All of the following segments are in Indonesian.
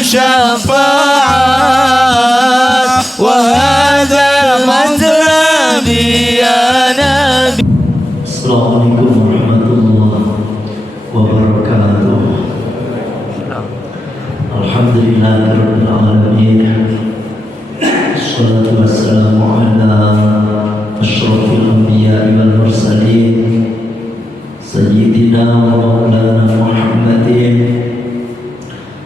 الشفاعات وهذا مطلبي يا نبي. Assalamualaikum warahmatullahi wabarakatuh. Alhamdulillahirabbil alamin. Wassalatu wassalamu ala asyrafil anbiya'i wal mursalin sayyidina wa maulana Muhammadin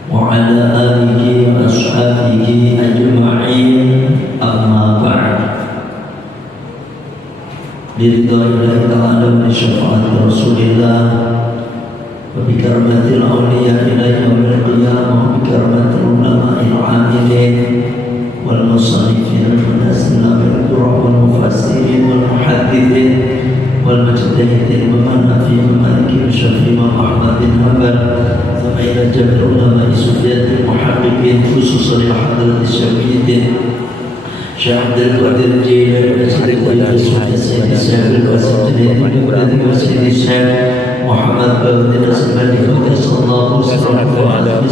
wa ala alihi wa ashabihi ajma'in. Amma ba'd. Biridha'illahi ta'ala wa syafa'ati Rasulillah wa bikaramatil awliya ila yaumil qiyamah wa bikaramatil ulama'il 'amilin wal musannifin wal munazzilin wal qurra wal mufassirin wal muhaddithin wal mujtahidin wa man afihim maliki wa syafi'i wa Ahmad bin Hanbal thumma ila jami'il ulama'i sufyatil muhaqqiqin khususan ila hadratis syafi'in Syekh Abdul Qadir Jilani Sayyid Syekh Muhammad bin Nasrullah sallallahu alaihi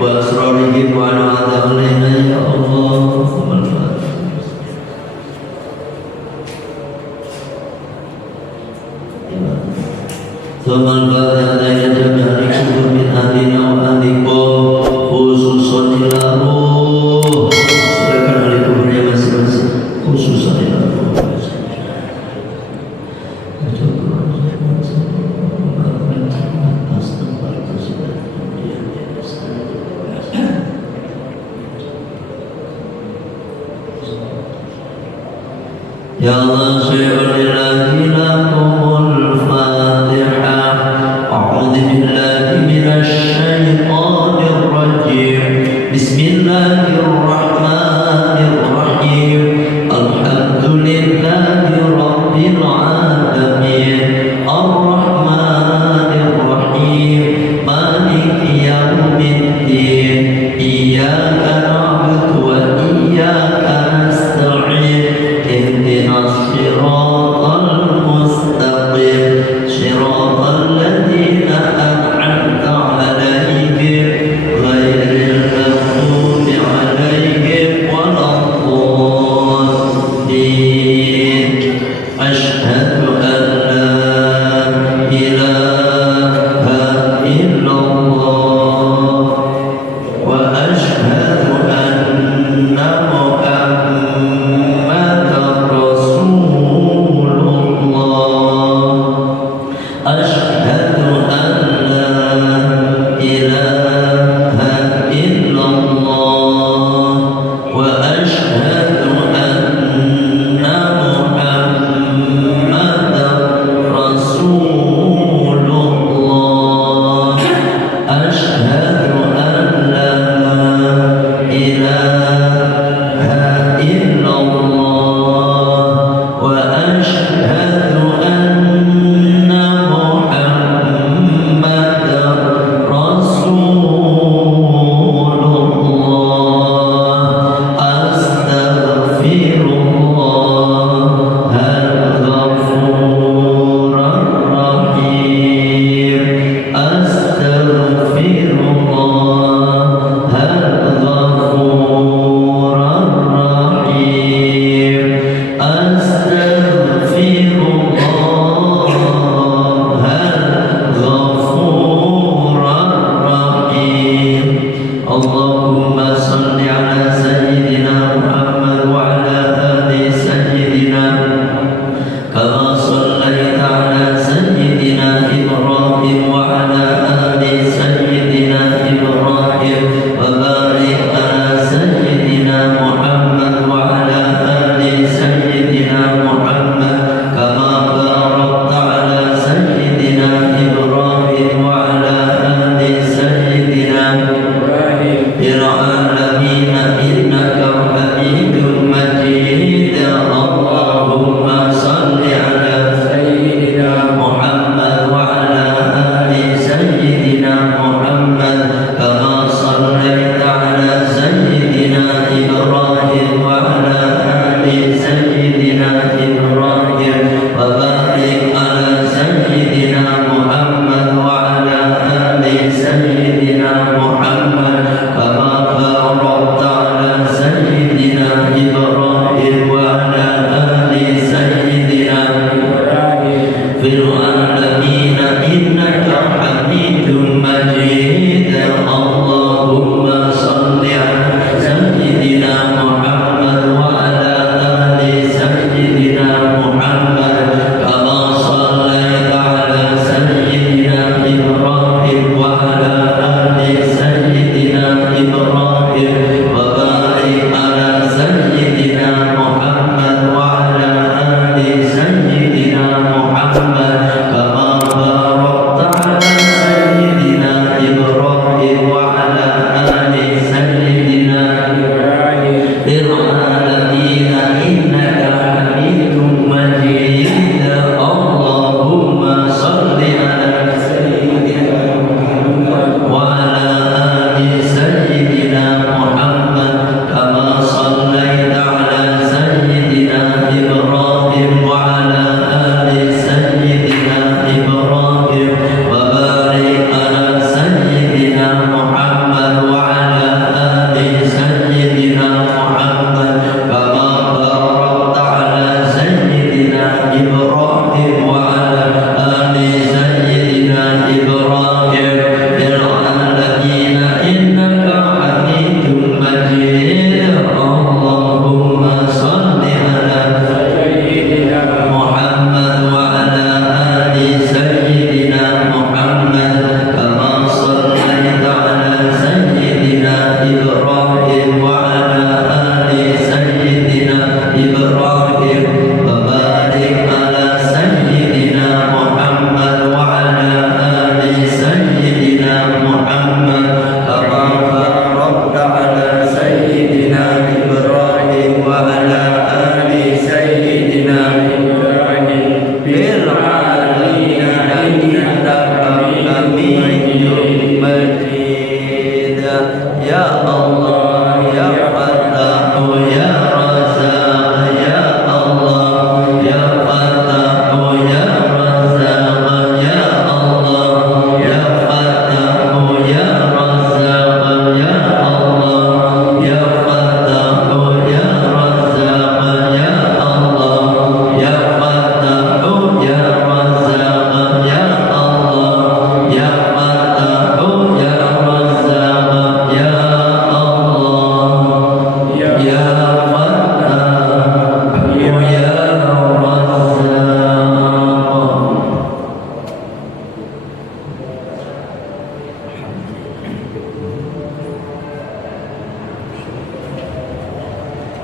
Wassalamualaikum warahmatullahi Ya Allah syai'ulillahi lakumul fatihah. A'udhu billahi minasy syaithanir rajim. Bismillahirrahmanirrahim. Alhamdulillahi rabbil alamin. Ar-Rahmanir Rahim. Maliki yaumiddin. Iyyaka na'budu wa iyyaka nasta'in. اهدنا الصراط المستقيم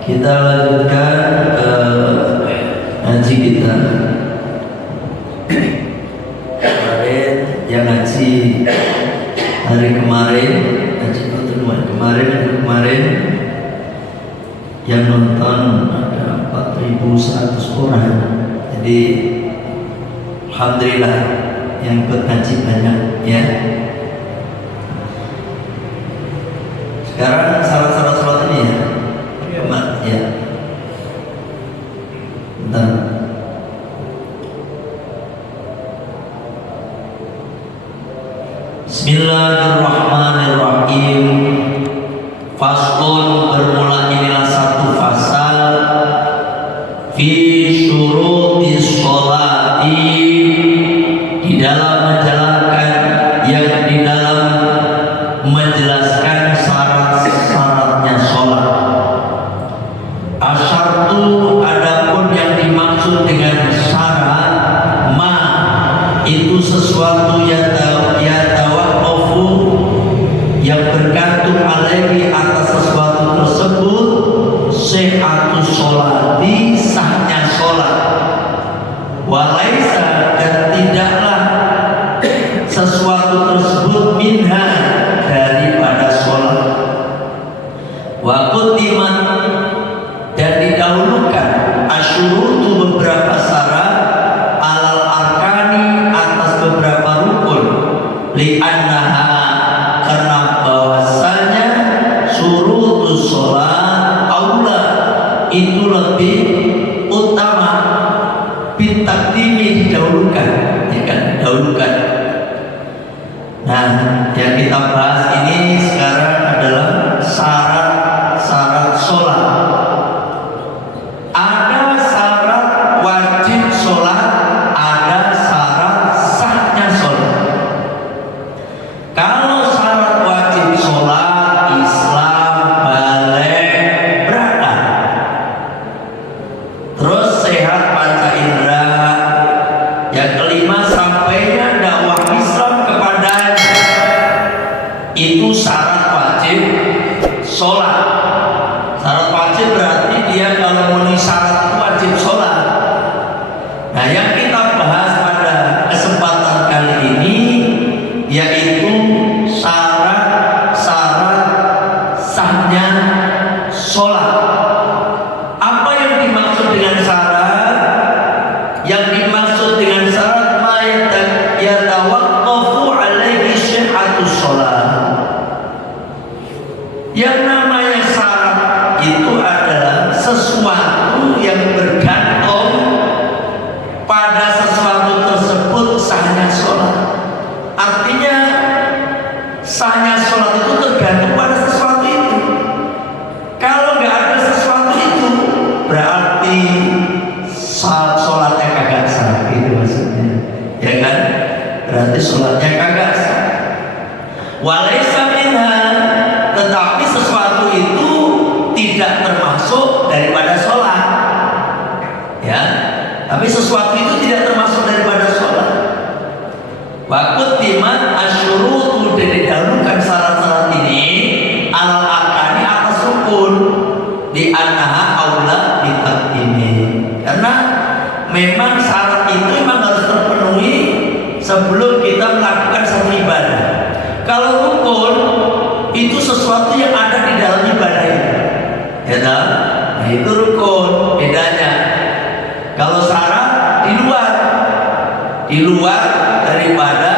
Kita lanjutkan ngaji kita. Kemarin yang ngaji hari kemarin, ngaji pertemuan kemarin yang nonton ada 4.100 orang. Jadi alhamdulillah yang ikut ngaji banyak ya. Sekarang salah ini ya. Ya. fi syuruti sholati, di dalam menjalankan, yang di dalam menjelaskan syarat-syaratnya sholat. Asyartu, adapun yang dimaksud dengan syarat, ma itu sesuatu yang tawaqqafu, yang bergantung alaihi atas sesuatu tersebut, sihhatu sholati, sahnya sholat, walaisa, dan tidaklah sesuatu tersebut minha, daripada sholat, wa quddimat, dan didahulukan asyurutu, beberapa syarat, alal arkani, atas beberapa rukun, li'annaha, karena bahwasanya syurutu sholat aula, itu lebih utama, bitaqdimi, didahulukan, ya kan, didahulukan. Nah, yang kita bahas ini sekarang adalah syarat-syarat sholat. Ada syarat wajib sholat, ada syarat sahnya sholat. Kalau syarat wajib sholat, Islam, balik, berakal, terus sehat panca indera, yang kelima sampainya dakwah Islam kepadanya, itu syarat wajib sholat. Syarat wajib berarti dia kalau memenuhi syarat itu wajib sholat. Nah, yang kita bahas pada kesempatan kali ini yaitu syarat-syarat sahnya sholat. Apa yang dimaksud dengan syarat? Yang dimaksud dengan syarat ma yatawaqqafu alaihi sihhatus sholat. Yang namanya syarat itu adalah sesuatu yang bergantung pada sesuatu tersebut sahnya sholat. Artinya sahnya sholat itu tergantung pada sesuatu itu. Kalau nggak ada sesuatu itu, berarti sholatnya kagak sah, itu maksudnya, ya kan? Berarti sholatnya kagak sah. Walaisa minha, tetapi sesuatu itu tidak termasuk daripada sholat, ya. Tapi sesuatu itu tidak termasuk daripada sholat. Wa quddimat asyurutu, didahulukan syarat-syarat ini alal arkani, atas rukun, di annaha aula bitaqdimi, karena memang syarat itu memang harus terpenuhi sebelum kita melakukan satu ibadah. Kalau rukun itu sesuatu yang ada di dalam ibadah itu, ya tak? Nah, itu rukun, bedanya. Kalau syarat di luar daripada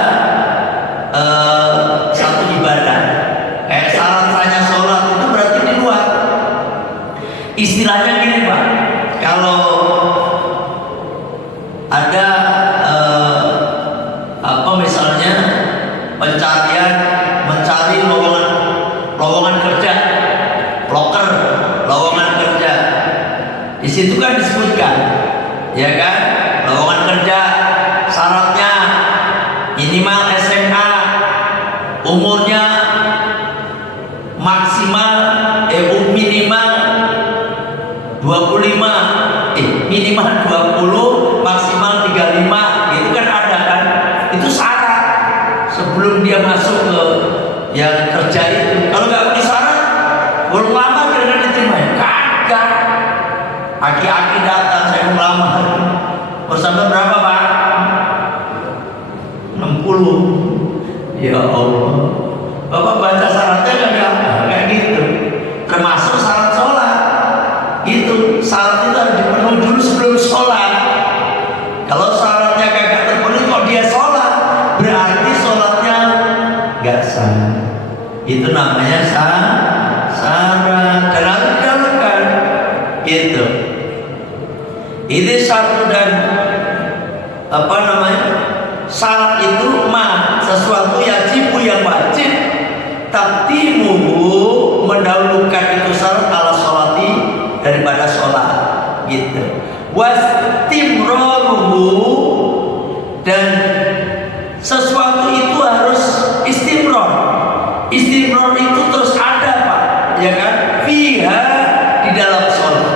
satu ibadah. Kayak syarat sahnya sholat itu berarti di luar. Istilahnya gini Pak, kalau ada misalnya mencari lowongan kerja, lowongan kerja. Di situ kan disebutkan, ya kan, lowongan kerja syaratnya minimal SMA, umurnya maksimal minimal 25, minimal 20, maksimal 35, itu kan ada kan? Itu syarat sebelum dia masuk ke yang kerja itu. Kalau nggak punya syarat, belum lama kira-kira diterima, kagak. Aki-aki datang, saya mau melamar. Bersama berapa Pak? 60. Ya Allah, Bapak baca syaratnya kayak gitu. Termasuk syarat sholat. Itu syarat itu harus dipenuhi dulu sebelum sholat. Kalau syaratnya kagak terpenuhi, kalau dia sholat, berarti sholatnya gak sah. Itu namanya syarat, dan harus dilakukan. Gitu. Ini satu dan syarat itu sesuatu yang wajib, takdimuhu, mendahulukan itu syarat ala sholati daripada sholat, gitu. wastimroruhu, dan sesuatu itu harus istimror. Istimror itu terus ada, Pak, ya kan? Fiha, di dalam sholat.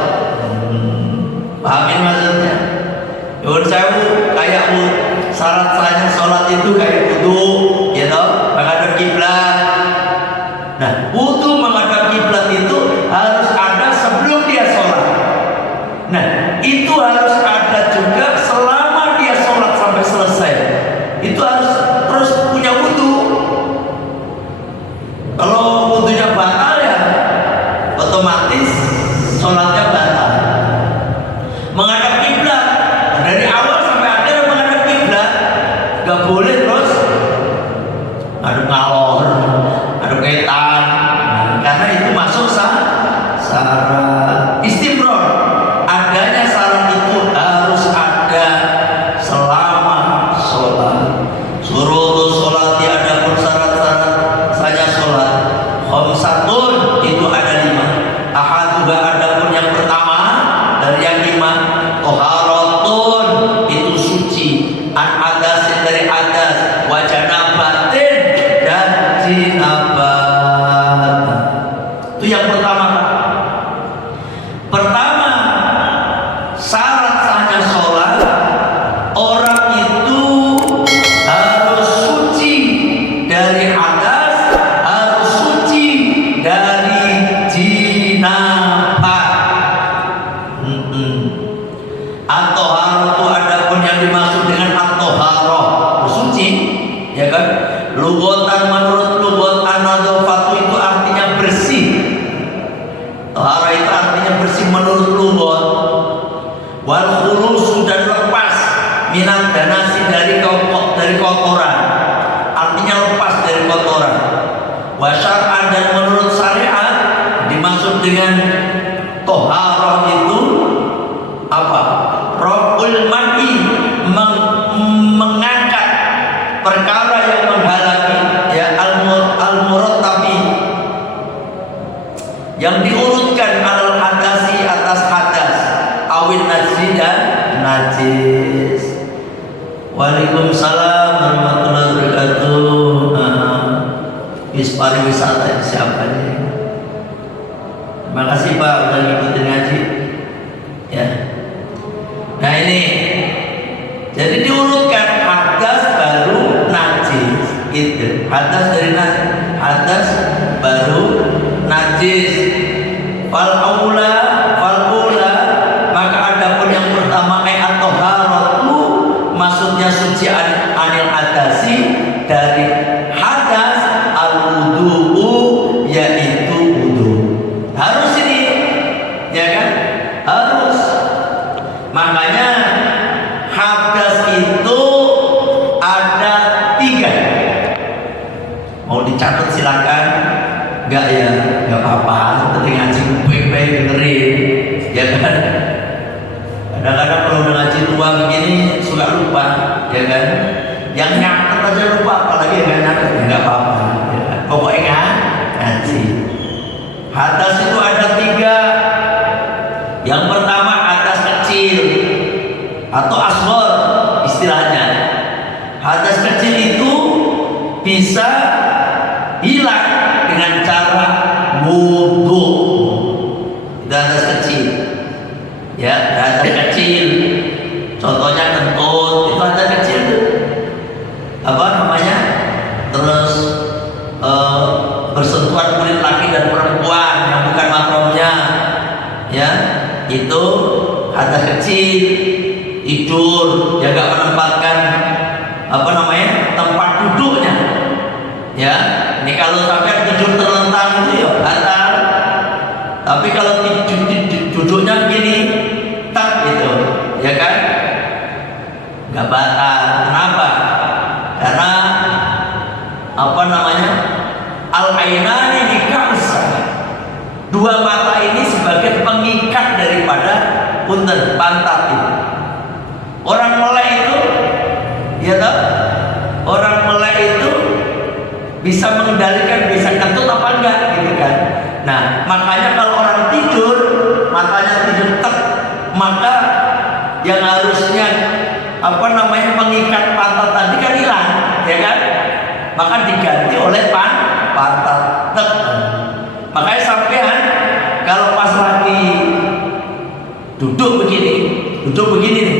Pahamin maksudnya? Yun sewu, kayak syarat sahnya sholat itu kayak wudu, ya toh, menghadap kiblat. Nah, wudu menghadap kiblat itu harus ada sebelum dia sholat. Nah, itu harus ada juga selama dia sholat sampai selesai. Itu harus terus punya wudu. Kalau wudunya batal ya otomatis sholatnya batal. Menghadap kiblat dari awal sampai akhir menghadap kiblat, gak boleh terus aduk ngalor, aduk kaitan, karena itu masuk syarat istimror. Adanya syarat itu harus ada selama sholat. Suruh sholat ada pun syarat-syarat saja sholat. Khamsatun, itu ada 5. Ahaduha, ada pun yang pertama dari yang 5. Toharatun, itu suci. An adasin, dari adas. Wajanabatin, dan jinabat. Itu yang pertama, Pak. Pertama, syarat sahnya sholat, orang itu harus suci dari hadas, harus suci dari jinabat. At-toharoh itu ada pun yang dimaksud dengan at-toharoh, suci, ya kan? Lugotan, menurut lugot an-nadhafatu itu artinya bersih. Toharoh itu artinya bersih menurut lugot. Wal khulusu, dan lepas minat danasi, dari kotoran, artinya lepas dari kotoran. Wa syar'an, dan menurut syariat dimaksud dengan toharoh itu apa? Raf'ul man'i, mengangkat perkara yang menghalangi, ya, al-murattabi, yang diurutkan alal hadasi, atas hadas, awin najis, dan najis. Waalaikumsalam warahmatullahi wabarakatuh. Bis pariwisata ini siapa nih? Terima kasih Pak udah ngikutin ngaji, ya. Nah ini, jadi diurutkan hadas baru najis, itu hadas dari hadas baru najis. Fal aula, maka ada pun yang pertama at-toharatu, maksudnya suci anil hadasi, dari hadas, al-wudu'u, yaitu wudu. Harus ini, ya kan? Harus. Makanya hadas itu ada 3. Mau dicatat silakan. Enggak ya, enggak apa-apa. Seperti ngaji baik-baik dengerin, ya kan? Kadang-kadang kalau udah ngaji tua begini suka lupa, ya kan? Yang nyatet aja lupa, apalagi yang nyatet, enggak apa-apa. Ya kan? Pokoknya ngaji. Hadas itu ada 3. Yang pertama hadas kecil atau asghar istilahnya. Hadas kecil itu bisa hilang dengan cara wudu. Itu hadas kecil, ya, hadas kecil. Contohnya kentut, itu hadas kecil tuh. Apa namanya? Terus bersentuhan kulit laki dan perempuan yang bukan mahramnya, ya, itu hadas kecil. Tidur, jaga menempatkan apa namanya, tempat duduknya, ya. Ini kalau sampai tidur terlentang itu ya batal. Tapi kalau duduknya begini, tak gitu, ya kan, nggak batal. Kenapa? Karena apa namanya, al-ainani dikasa, 2 mata ini sebagai pengikat daripada punten pantat itu. Orang melek itu, ya toh, orang melek itu bisa mengendalikan, bisa kentut apa enggak, gitu kan. Nah, makanya kalau orang tidur, matanya tidur tek, maka yang harusnya pengikat pantat tadi kan hilang, ya kan? Maka diganti oleh pantat. Makanya sampean kalau pas lagi duduk begini nih,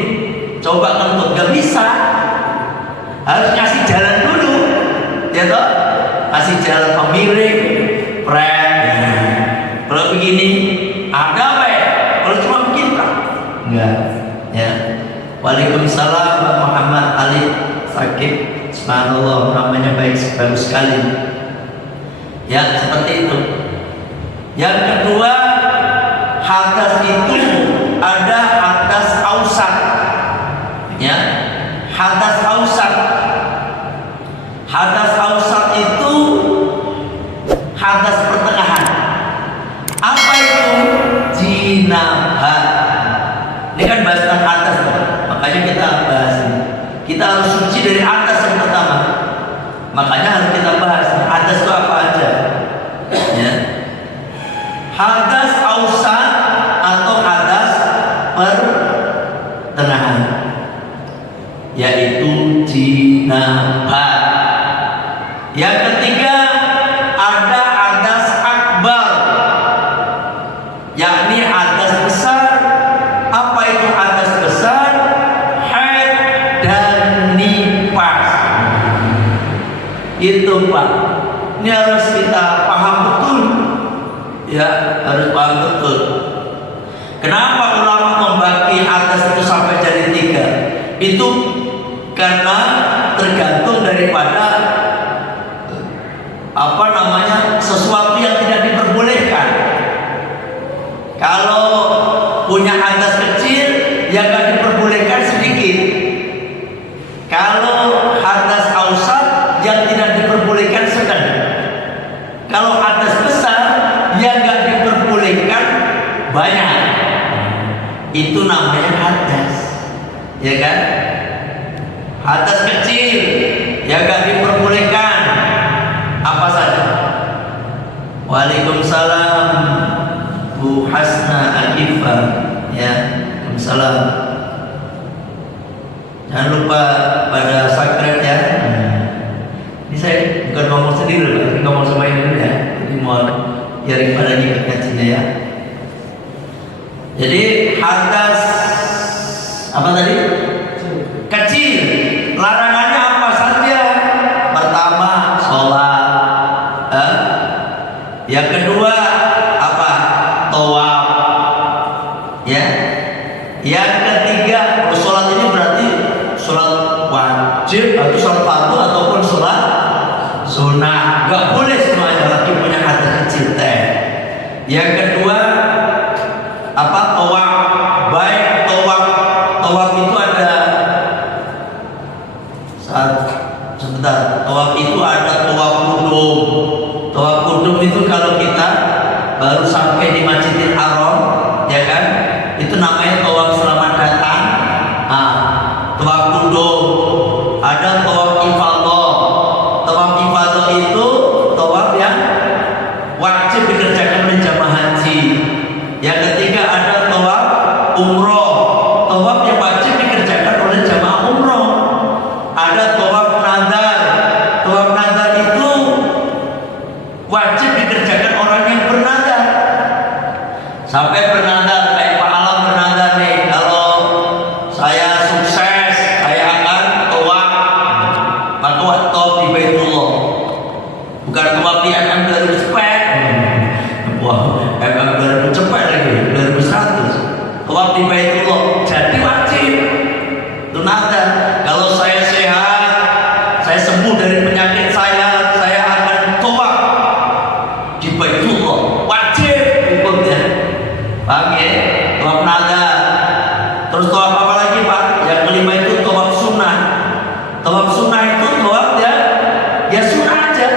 coba kentut gak bisa, harus ngasih jalan dulu, ya toh, kasih jalan pemiring, kalau begini ada apa ya? Kalau cuma begini kan enggak, ya. Waalaikumsalam Pak Muhammad Ali Sakib, subhanallah, namanya bagus sekali, ya, seperti itu. Yang kedua, hadas itu ada hadas ausat, ya. Hadas ausat itu hadas pertengahan. Apa itu? Jinabah. Ini kan bahas tentang hadas, makanya kita bahas ini. Kita harus suci dari hadas yang pertama, makanya harus kita bahas hadas itu apa aja, ya. Hadas ausat atau hadas pertengahan, yaitu jinabah. Yang ketiga ada hadas akbar, yakni hadas besar. Apa itu hadas besar? Haid dan nifas. Itu Pak, ini harus kita paham betul, ya, harus paham betul. Kenapa ulama membagi hadas itu sampai jadi 3? Itu karena tergantung daripada sesuatu yang tidak diperbolehkan. Kalau punya hadas kecil, yang gak diperbolehkan sedikit. Kalau hadas ausat, yang tidak diperbolehkan sedang. Kalau hadas besar, yang gak diperbolehkan banyak. Itu namanya hadas, ya kan? Hadas kecil yang gak diperbolehkan apa saja? Waalaikumsalam Bu Hasna Akifah, ya. Waalaikumsalam. Jangan lupa pada sakret, ya. Ini saya bukan ngomong sendiri, Pak. Ini ngomong sama ini dulu, ya. Jadi mohon biarin pada ikut ngajinya, ya. Jadi hadas apa tadi? Kecil. Larangannya apa saja? Pertama, sholat. Yang kedua apa? Tawaf. Ya. Yang ketiga, sholat ini berarti sholat wajib atau sholat fardu ataupun sholat sunnah. Gak boleh semuanya lagi punya hadas kecil teh. Yang kedua apa? Tawaf. Baik tawaf itu ada sebentar. Tawaf itu ada tawaf kudum. Tawaf kudum itu kalau kita baru sampai di Masjidil Haram, ya kan? Itu namanya tawaf selamat datang. Tawaf kudum. Ada tawaf ifadah. Tawaf ifadah itu tawaf yang wajib dikerjakan oleh jamaah haji. Yang ketiga ada tawaf umroh. Tawaf yang wajib dikerjakan oleh jamaah umroh. Ada tawaf nadar. Tawaf nadar itu wajib dikerjakan orang yang bernadar. Sampai bernadar, kayak Pak Alam bernadar nih, kalau saya sukses, saya akan tawaf, maka tawaf di Baitullah. Bukan tawaf di MM 2000 wah, MM 2000 cepat lagi, 2100. Tawaf di Baitullah jadi wajib. Itu nadar. Kalau saya sehat, saya sembuh dari penyakit saya akan tawaf di Baitullah. Wajib hukumnya. Paham ya? Tawaf nadar. Terus tawaf apa lagi, Pak? Yang kelima itu tawaf sunnah. Tawaf sunnah itu tawaf ya sunnah aja.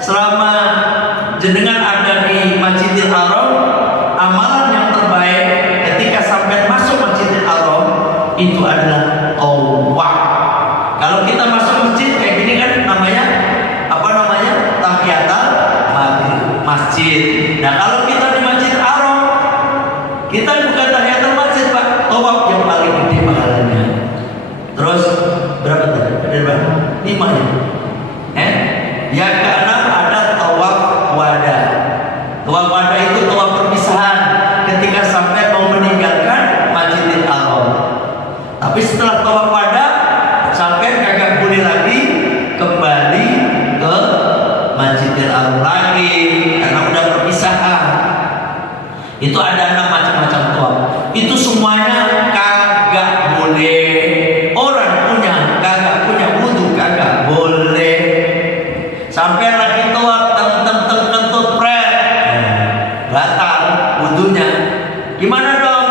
Selama jenengan ada di Masjidil Haram, amalan yang terbaik ketika sampai masuk Masjidil Haram itu adalah tawaf. Kalau kita masuk masjid kayak gini kan namanya tahiyatul masjid. Nah, kalau kita di Masjidil Haram, kita bukan tahiyatul masjid, Pak. Tawaf yang paling semuanya kagak boleh. Orang kagak punya wudu kagak boleh. Sampai lagi tua kentut pret, batal wudunya. Gimana dong?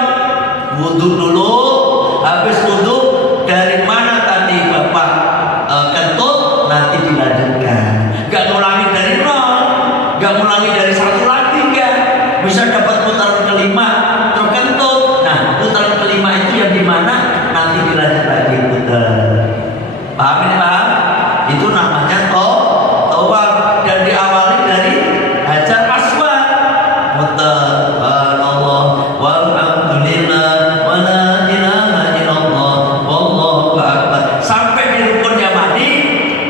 Wudu dulu, habis wudu dari mana tadi bapak kentut, nanti dilanjutkan. Gak ngulangi dari nol, gak ngulangi dari satu lagi, gak bisa dapat putaran kelima terkentut. Nah, putaran kelima itu yang dimana nanti dilanjut lagi putar. Paham ini, paham? Itu namanya tawaf, dan diawali dari hajar aswad. Subhanallah walhamdulillah wala ilaha illallah wallahu akbar. Sampai di rukun yamani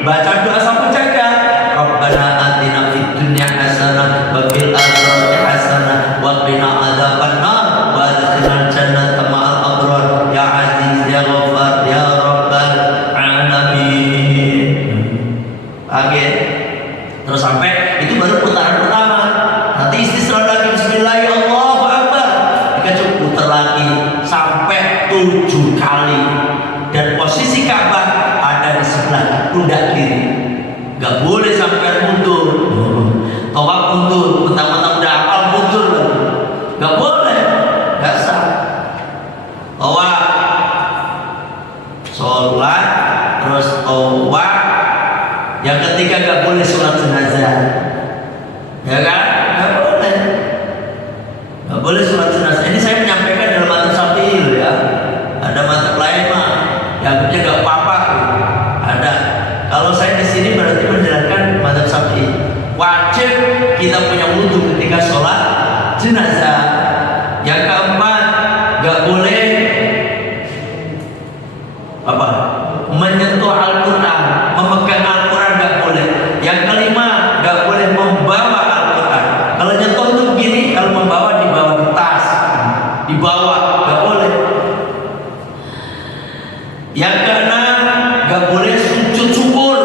baca doa sapu jagat. Rabbana atina fid dunya hasanah wa fil akhirati hasanah wa qina adzabannar wa adkhilna jannata ma'al abrar ya aziz ya ghaffar ya rabbal alamin. Oke. Terus sampai itu baru putaran pertama. Nanti istisra lagi bismillahirrahmanirrahim Allahu akbar. Dikacau putar lagi sampai 7 kali. Dan posisi Ka'bah ada di sebelah pundak kiri. Gak boleh sampai mundur. Tawaf mundur, mentang-mentang udah hafal mundur lagi. Gak boleh, gak sah. Tawaf, sholat, terus tawaf. Yang ketiga gak boleh sholat jenazah, ya kan? Gak boleh, gak boleh sholat jenazah. Ini saya menyampaikan dalam madzhab Syafi'i ya. Ada madzhab lain mah, yang gak apa-apa. Ada. Kalau saya di sini berarti menjalankan madzhab Syafi'i. Wajib kita punya wudu ketika sholat jenazah. Yang keempat, gak boleh apa? Menyentuh Al-Quran, memegang Al-Quran gak boleh. Yang kelima, gak boleh membawa Al-Quran. Kalau nyentuh itu begini, kalau membawa dibawa di tas, dibawa, gak boleh. Yang keenam, gak boleh sujud syukur.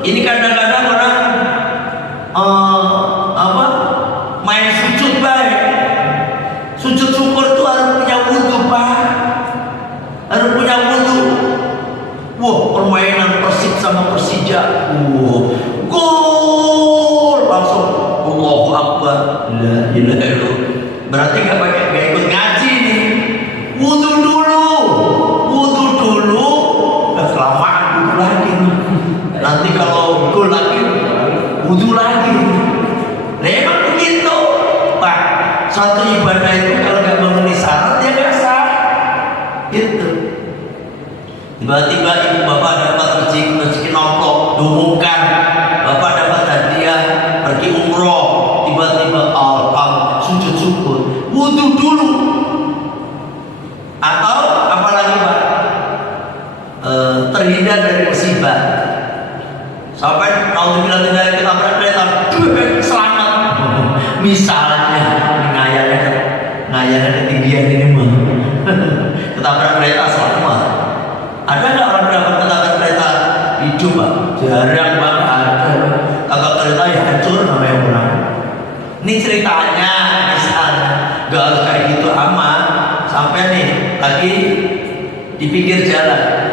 Ini kadang-kadang orang main sujud baik. Sujud syukur itu harus punya wudu, Pak. Harus punya wudu. Wah, permainan Persib sama Persija. Gol langsung Allahu Akbar. La ilaha illallah. Berarti gak ikut ngaji nih. Wudu dulu. Kelamaan wudu lagi. Nanti kalau gol lagi wudu lagi. Memang begitu, Pak. Suatu ibadah itu kalau gak memenuhi syarat dia gak sah. Gitu. Tiba-tiba ibu bapak dapat rezeki nomplok, diumumkan bapak dapat hadiah pergi umroh, tiba-tiba sujud syukur, wudu dulu. Atau apalagi Pak, terhindar dari musibah. Sampai naudzubillah tidak ketabrak kereta, selamat. Misalnya ngayalnya ketinggian ini mah, ketabrak kereta selamat. Ada nggak orang dapat ketabrak kereta hidup, Pak? Jarang banget ada. Tabrak kereta ya hancur namanya orang. Ini ceritanya, misalnya, nggak harus kayak gitu aman. Sampai nih lagi di pinggir jalan,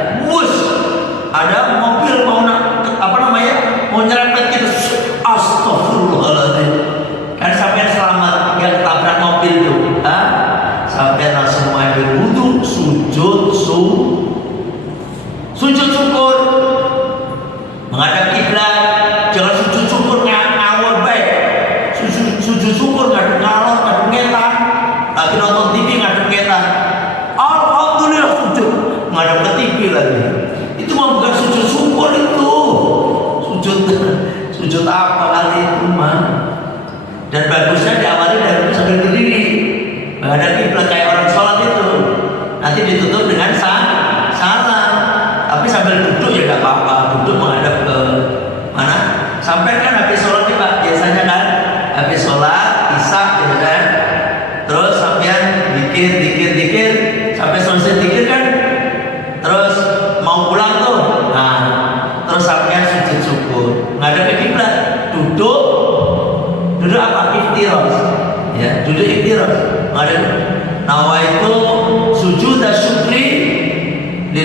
ada mobil mau nyerempet gitu, astagfirullahaladzim. Kan sampai selamat, yang ketabrak mobil tuh, sampai langsung ambil wudu, sujud syukur, menghadap kiblat. Jangan sujud syukur ngawur baik. Sujud syukur ngadep ngalor, ngadep ngetan. Lagi nonton TV ngadep ngetan. Alhamdulillah sujud ngadep ke TV lagi. Itu mah bukan sujud syukur itu. Sujud apa kali itu mah? Dan bagusnya diawali dari sambil berdiri menghadap kiblat kayak orang sholat itu. Nanti ditutup dengan salam. Tapi sambil duduk ya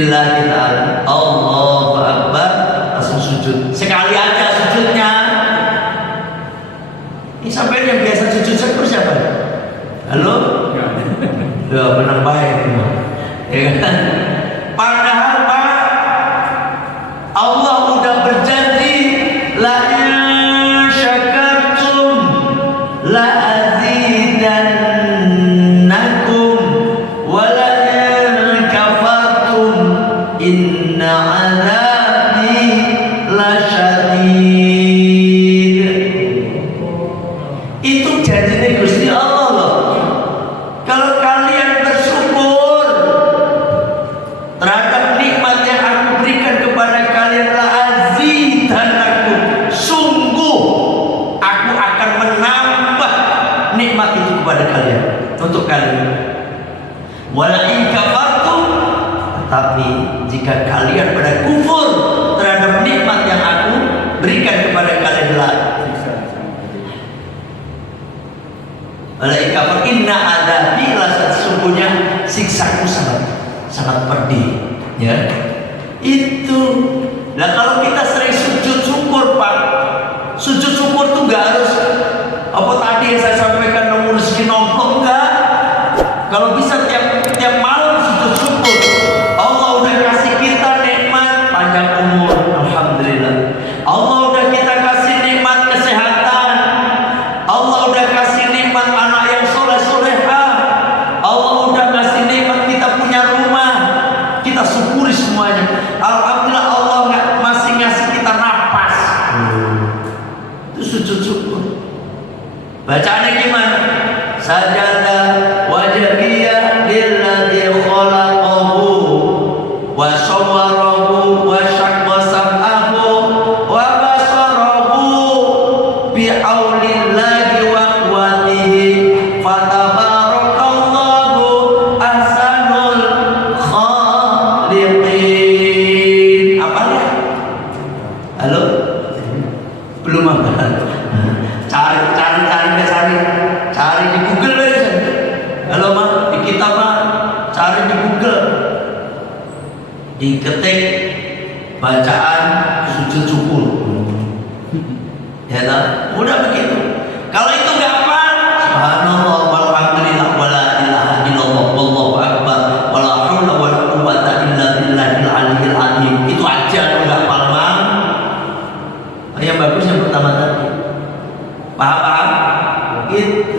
lillahi ta'ala. Allahu Akbar, langsung sujud. Sekali aja sujudnya. Ini sampai yang biasa sujud syukur siapa? Halo? Ya benar baik. Ya kan? Padahal Pak, Allah udah berjanji, la in syakartum la azidannakum wa la in kafartum inna azabi lasyadid. Itu janjinya Gusti Allah loh. Kalau kalian bersyukur terhadap nikmat yang aku berikan kepada kalian, la azidannakum, sungguh aku akan menambah nikmat itu kepada kalian, untuk kalian. Wala in kafartum, tetapi jika kalian pada kufur terhadap nikmat yang aku berikan kepada kalian, wala in kafar inna adabi, sesungguhnya siksaku sangat pedih. Ya, itu. Nah kalau kita sering sujud syukur Pak, sujud syukur tuh nggak harus apa tadi yang saya sampaikan nunggu rezeki nongkrong, enggak. Kalau bisa tiap malam sujud syukur. Allah udah kasih kita nikmat panjang umur, alhamdulillah. Allah udah kita kasih nikmat kesehatan. Allah udah kasih nikmat anak yang soleh-solehah. Allah udah kasih nikmat kita punya rumah. Kita syukuri semuanya. Alhamdulillah Allah masih ngasih kita napas. Itu sujud syukur. Bacaannya gimana? Sajada wajhiyya lilladzi khalaqahu wa sawwarahu wa syaqqa sam'ahu wa basarahu bi'aulillahi wa quwwatihi fatabarakallahu ahsanul khaliqin. Apa ya? Halo? Belum apa? Cari di Google aja. Halo Mak, di kitab Mak, cari di Google, diketik bacaan sujud syukur. Ya tak? Mudah begitu. Kalau itu gampang, subhanallah walhamdulillah wala ilaha illallah wallahu akbar wala haula wala quwwata illa billahil aliyyil azim. Itu aja gampang Mak. Yang bagus yang pertama tadi. Paham? Gitu.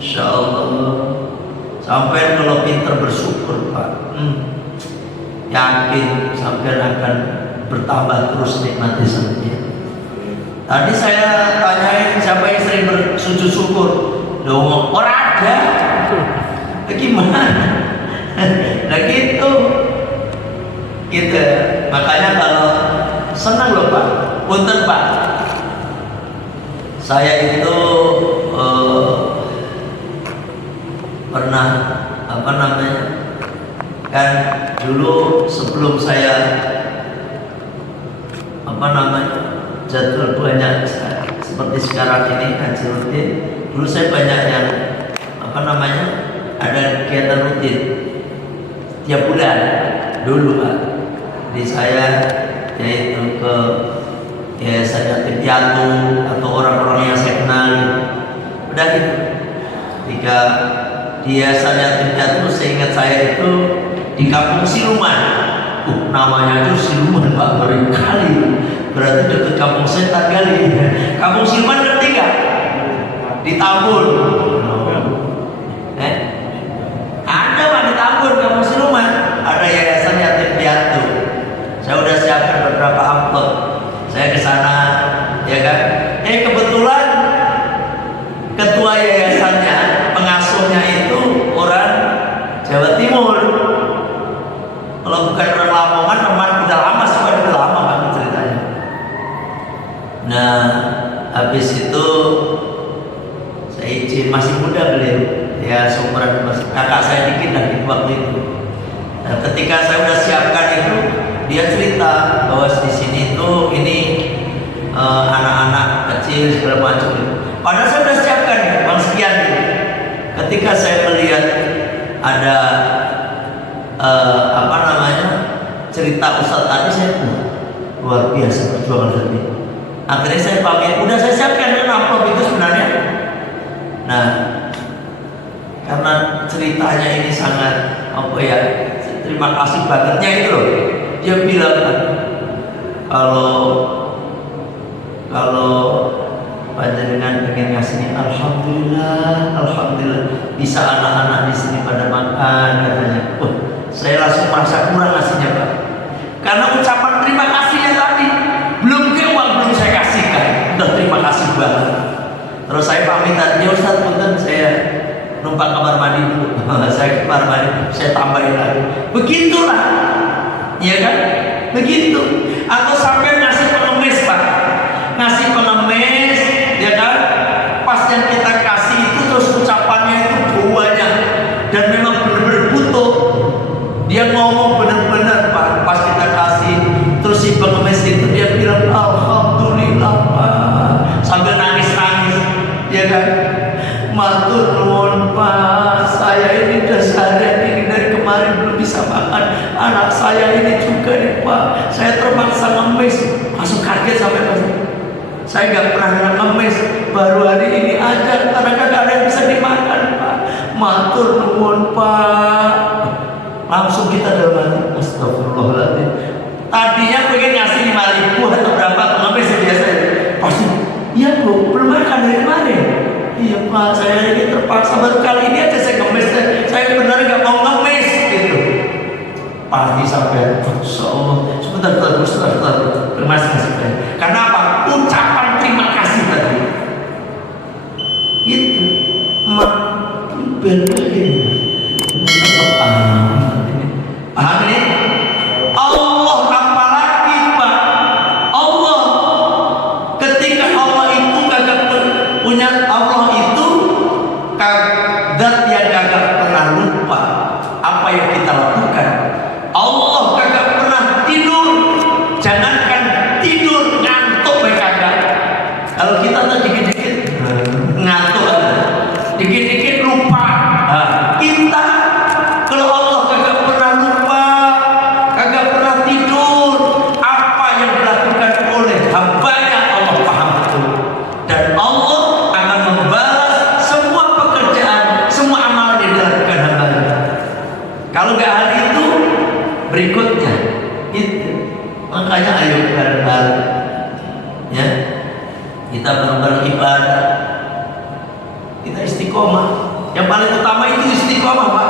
Insyaallah. Sampai kalau pinter bersyukur Pak, yakin sampai akan bertambah terus nikmati saja. Tadi saya tanyain siapa yang sering bersujud syukur. Loh, orang ada. Gimana? Nah gitu. Gitu. Makanya kalau senang loh Pak. Punten Pak. Saya itu pernah kan dulu sebelum saya jadwal banyak seperti sekarang ini ngaji rutin, dulu saya banyak yang ada kegiatan rutin tiap bulan dulu Pak. Di saya yaitu ke Yayasan Yatim Piatu atau orang-orang yang saya kenal. Udah gitu. Ketika di Yayasan Yatim Piatu, seingat saya itu di Kampung Siluman. Namanya itu Siluman Pak, ngeri kali. Berarti dekat kampung setan kali. Kampung Siluman ngerti gak? Di Tambun. Ada Pak di Tambun, Kampung Siluman. Ada Yayasan Yatim Piatu. Saya udah siapkan beberapa amplop. Saya ke sana, ya kan? Kebetulan ketua yayasannya, pengasuhnya itu orang Jawa Timur. Kalau bukan orang Lamongan, teman udah lama sih, udah lama banget ceritanya. Nah, habis itu saya izin, masih muda beliau, ya seumuran kakak saya dikit lah di waktu itu. Nah, ketika saya udah siapkan itu, dia cerita bahwa di sini tuh ini anak-anak kecil segala macam. Padahal saya udah siapkan uang sekian gitu. Ketika saya melihat ada apa namanya, cerita Ustaz tadi, saya luar biasa perjuangan tadi. Akhirnya saya pamit, udah saya siapkan dengan amplop itu sebenarnya. Nah, karena ceritanya ini sangat apa ya, terima kasih bangetnya itu loh. Dia bilang kalau panjenengan pengen ngasih ini, alhamdulillah, alhamdulillah bisa anak-anak di sini pada makan katanya. Saya langsung merasa kurang ngasihnya Pak, karena ucapan terima kasihnya tadi belum ke uang, belum saya kasihkan, udah terima kasih banget. Terus saya pamit tadi, Ustaz punten saya numpang kamar mandi dulu. Saya ke kamar mandi, saya tambahin lagi. Begitulah, ya kan? Begitu. Atau sampai ngasih pengemis Pak, ngasih pengemis, ya kan? Pas yang kita kasih itu terus ucapannya itu banyak dan memang benar-benar butuh. Dia ngomong benar-benar Pak, pas kita kasih, terus si pengemis itu dia bilang alhamdulillah Pak, sambil nangis-nangis, ya kan? Matur nuwun Pak, saya ini udah seharian ini dari kemarin belum bisa makan, anak saya ini juga nih Pak, saya terpaksa ngemis. Langsung kaget sampai Pak, saya gak pernah ngemis, baru hari ini aja karena gak ada yang bisa dimakan Pak. Matur nuwun Pak. Langsung kita dalam hati, astagfirullahaladzim. Tadinya pengen ngasih 5.000 atau berapa ngemis biasanya, pasti iya Bu, belum makan dari kemarin. Iya Pak, saya ini terpaksa, baru kali ini aja saya ngemis, saya benar gak mau ngemis gitu. Pasti sampai, Allah, sebentar, terima kasih. Karena apa? Ucapan terima kasih tadi. Itu mak berbeda. Paham ini? Allah apalagi Pak? Allah, ketika Allah itu kagak punya, Allah itu zat yang kagak pernah lupa apa yang kita lakukan. Allah kagak pernah tidur, jangankan tidur, ngantuk baik kagak. Kalau kita tuh dikit-dikit ngantuk, dikit-dikit lupa. Kita kalau Allah kagak pernah lupa, kagak pernah tidur, apa yang dilakukan oleh hambanya Allah paham betul. Dan Allah akan membalas semua pekerjaan, semua amalan yang dilakukan hambanya. Kalau nggak hari itu, berikutnya itu. Makanya ayo bareng-bareng ya, kita bareng-bareng ibadah, kita istiqomah. Yang paling utama itu istiqomah Pak.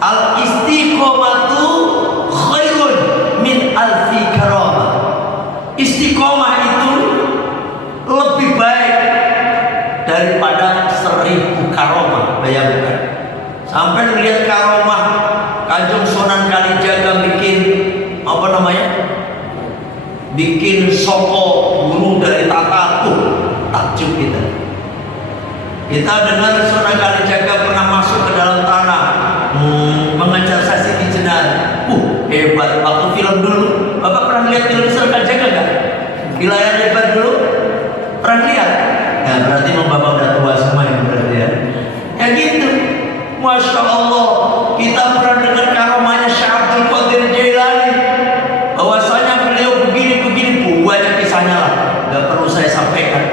Al istiqomatu khairun min alfi karamah. Istiqomah itu lebih baik daripada 1000 karamah. Bayangkan, sampai lihat karamah Kanjeng Sunan Kalijaga bikin apa namanya, bikin soko guru dari tata, takjub kita. Kita dengar Sunan Kalijaga pernah masuk ke dalam tanah, mengejar Sasi di Jenar. Hebat. Waktu film dulu, Bapak pernah lihat film Sunan Kalijaga nggak? Di layar lebar dulu, pernah lihat? Ya berarti Bapak udah tua semua yang berarti ya. Ya gitu. Masya Allah, kita pernah dengar karomahnya Syekh Abdul Qadir Jailani, bahwasanya beliau begini-begini, banyak kisahnya lah, nggak perlu saya sampaikan.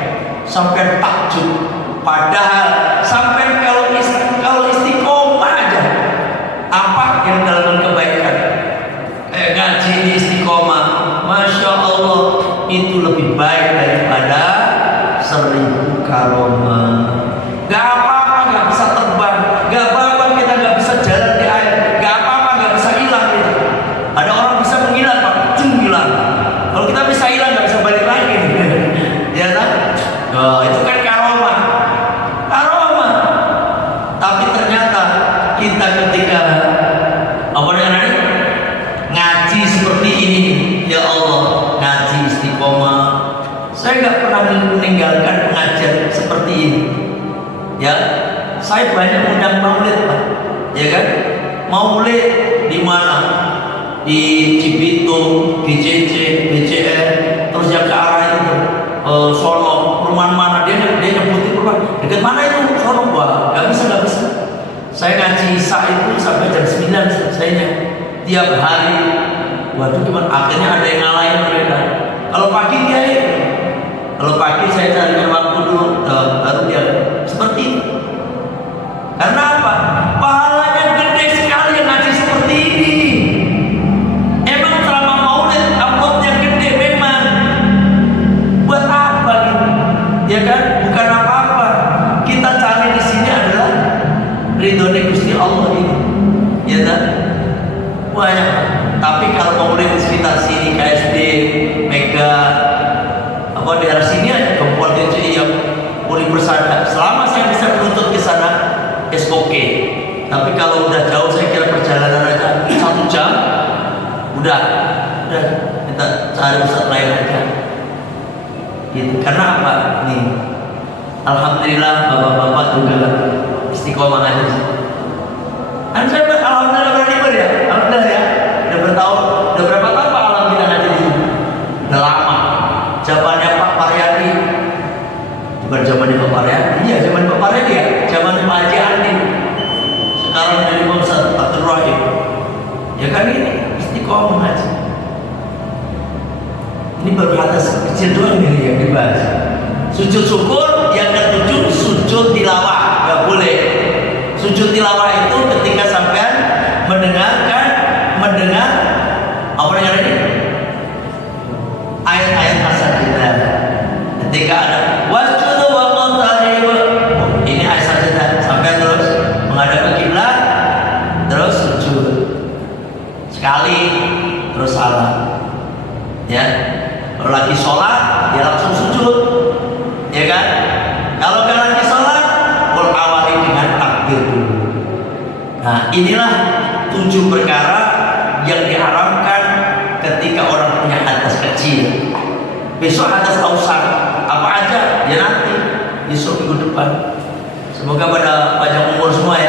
Sampai takjub. Padahal sampai kalau istiqomah aja, apa yang dalam kebaikan, ngaji ini istiqomah, Masya Allah, itu lebih baik daripada 1000 karamah. Gak apa-apa gak bisa terbang, gak apa-apa kita gak bisa jalan di air, gak apa-apa gak bisa hilang gitu. Ada orang bisa menghilang Pak, hilang. Kalau kita bisa hilang gak bisa balik lagi. Ya kan? Oh, itu kan karomah. Tapi ternyata kita ketika apa namanya ngaji seperti ini, ya Allah, ngaji istiqomah. Saya nggak pernah meninggalkan pengajian seperti ini. Ya, saya banyak undang maulid Pak. Ya kan? Maulid di mana? Di Cibitung, BCC, BCR, terus yang ke arah itu Solo, perumahan mana dia nyebutin perumahan dekat mana itu Solo. Wah, nggak bisa. Saya ngaji sisa itu sampai jam 9 selesainya tiap hari. Waduh, gimana? Akhirnya ada yang ngalahin mereka. Kalau pagi dia kalau pagi saya carikan waktu dulu, baru dia seperti itu. Karena apa? Pahalanya gede sekali yang ngaji seperti ini. Emang selama maulid uploadnya gede memang. Buat apa gitu? Ya kan? Bukan apa-apa. Kita cari di sini adalah ridhonya Gusti Allah ini. Ya kan? Banyak. Tapi kalau maulid di sekitar sini, KSD, Mega, apa daerah sini aja, Kabupaten DCI yang Puri Persada, selama saya bisa menuntut ke sana, is oke. Tapi kalau udah jauh, saya kira perjalanan aja 1 jam, udah kita cari ustaz lain aja. Gitu. Karena apa? Nih, alhamdulillah bapak-bapak juga istiqomah aja. Kan saya alhamdulillah berani ya, alhamdulillah ya. Udah bertahun, udah berapa tahun Pak alhamdulillah ngaji di sini? Udah lama. Zamannya Pak Paryadi, bukan zamannya Pak Paryadi, iya zaman Pak Paryadi ya, zaman Pak Haji Andi. Sekarang dari Ustaz Abdul Rahim. Ya kan ini istiqomah aja. Ini baru atas kecil doang ini yang dibahas. Sujud syukur yang ketujuh, sujud tilawah, nggak boleh. Sujud tilawah itu ketika sampean mendengar apa yang ini? Ayat-ayat as-sajdah. Ketika ada wasjudu waqtaribu, ini ayat sajdah, sampai terus menghadap ke kiblat, terus sujud sekali, terus salam. Ya, kalau lagi sholat, ya langsung sujud, ya kan? Kalau nggak lagi sholat, awali dengan takbir dulu. Nah, inilah 7 perkara yang diharamkan ketika orang punya hadas kecil. Besok hadas ausar apa aja ya nanti besok minggu depan. Semoga pada panjang umur semua ya.